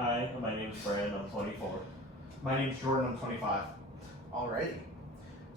Hi, my name's Brian, I'm 24. My name's Jordan, I'm 25. Alrighty.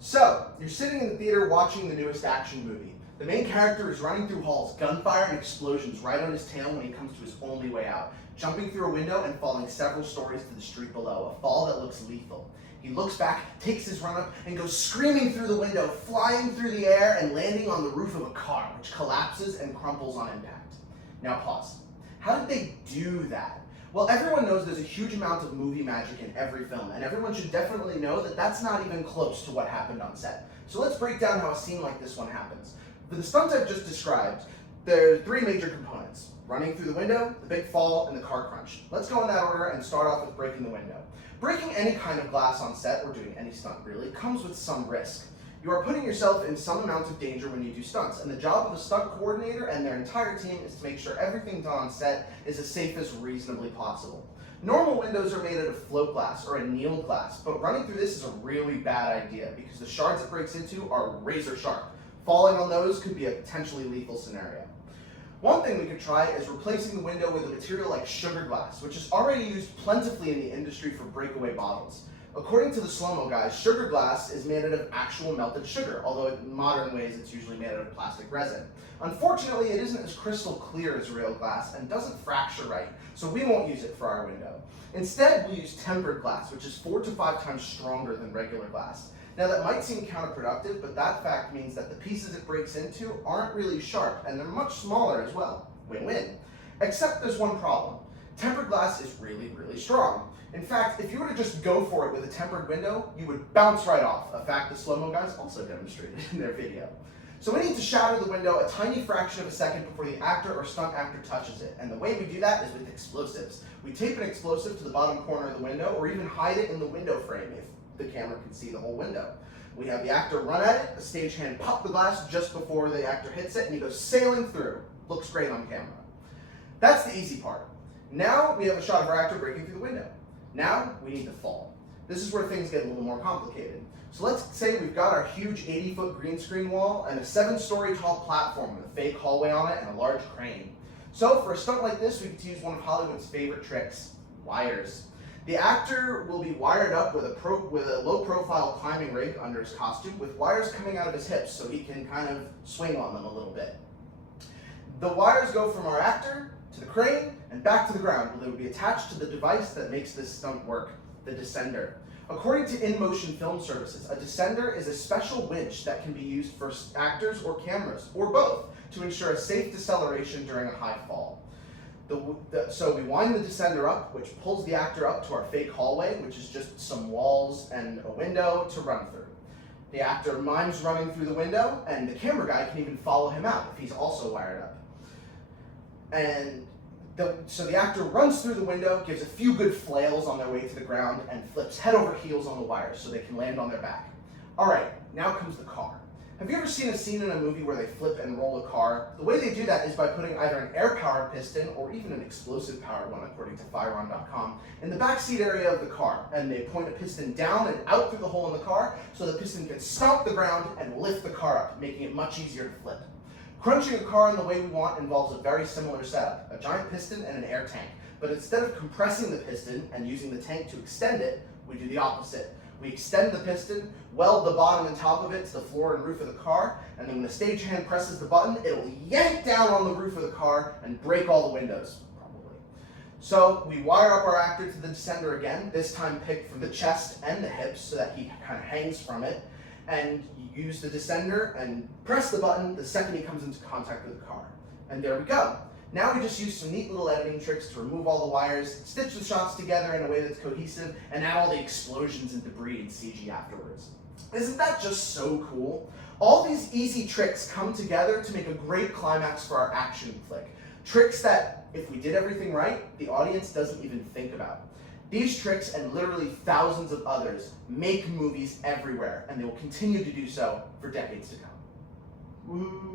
So, you're sitting in the theater watching the newest action movie. The main character is running through halls, gunfire and explosions right on his tail when he comes to his only way out, jumping through a window and falling several stories to the street below, a fall that looks lethal. He looks back, takes his run up, and goes screaming through the window, flying through the air and landing on the roof of a car, which collapses and crumples on impact. Now pause. How did they do that? Well, everyone knows there's a huge amount of movie magic in every film, and everyone should definitely know that that's not even close to what happened on set. So let's break down how a scene like this one happens. For the stunts I've just described, there are three major components: running through the window, the big fall, and the car crunch. Let's go in that order and start off with breaking the window. Breaking any kind of glass on set, or doing any stunt really, comes with some risk. You are putting yourself in some amount of danger when you do stunts, and the job of a stunt coordinator and their entire team is to make sure everything done on set is as safe as reasonably possible. Normal windows are made out of float glass or annealed glass, but running through this is a really bad idea because the shards it breaks into are razor sharp. Falling on those could be a potentially lethal scenario. One thing we could try is replacing the window with a material like sugar glass, which is already used plentifully in the industry for breakaway bottles. According to the slow-mo guys, sugar glass is made out of actual melted sugar, although in modern ways it's usually made out of plastic resin. Unfortunately, it isn't as crystal clear as real glass and doesn't fracture right, so we won't use it for our window. Instead, we use tempered glass, which is 4 to 5 times stronger than regular glass. Now that might seem counterproductive, but that fact means that the pieces it breaks into aren't really sharp, and they're much smaller as well. Win-win. Except there's one problem. Tempered glass is really, really strong. In fact, if you were to just go for it with a tempered window, you would bounce right off, a fact the slow-mo guys also demonstrated in their video. So we need to shatter the window a tiny fraction of a second before the actor or stunt actor touches it, and the way we do that is with explosives. We tape an explosive to the bottom corner of the window, or even hide it in the window frame if the camera can see the whole window. We have the actor run at it, a stagehand pop the glass just before the actor hits it, and he goes sailing through. Looks great on camera. That's the easy part. Now we have a shot of our actor breaking through the window. Now we need the fall. This is where things get a little more complicated. So let's say we've got our huge 80-foot green screen wall and a 7-story tall platform with a fake hallway on it and a large crane. So for a stunt like this, we could use one of Hollywood's favorite tricks: wires. The actor will be wired up with a low-profile climbing rig under his costume with wires coming out of his hips so he can kind of swing on them a little bit. The wires go from our actor to the crane and back to the ground, where they will be attached to the device that makes this stunt work, the descender. According to InMotion Film Services, a descender is a special winch that can be used for actors or cameras, or both, to ensure a safe deceleration during a high fall. So we wind the descender up, which pulls the actor up to our fake hallway, which is just some walls and a window to run through. The actor mimes running through the window, and the camera guy can even follow him out if he's also wired up. So the actor runs through the window, gives a few good flails on their way to the ground, and flips head over heels on the wires so they can land on their back. Alright, now comes the car. Have you ever seen a scene in a movie where they flip and roll a car? The way they do that is by putting either an air-powered piston or even an explosive-powered one, according to Firearm.com, in the backseat area of the car, and they point a piston down and out through the hole in the car so the piston can stomp the ground and lift the car up, making it much easier to flip. Crunching a car in the way we want involves a very similar setup: a giant piston and an air tank. But instead of compressing the piston and using the tank to extend it, we do the opposite. We extend the piston, weld the bottom and top of it to the floor and roof of the car, and then when the stagehand presses the button, it'll yank down on the roof of the car and break all the windows, probably. So we wire up our actor to the descender again, this time picked from the chest and the hips so that he kind of hangs from it, and you use the descender and press the button the second he comes into contact with the car. And there we go. Now we just use some neat little editing tricks to remove all the wires, stitch the shots together in a way that's cohesive, and add all the explosions and debris in CG afterwards. Isn't that just so cool? All these easy tricks come together to make a great climax for our action flick. Tricks that, if we did everything right, the audience doesn't even think about. These tricks, and literally thousands of others, make movies everywhere, and they will continue to do so for decades to come. Woo!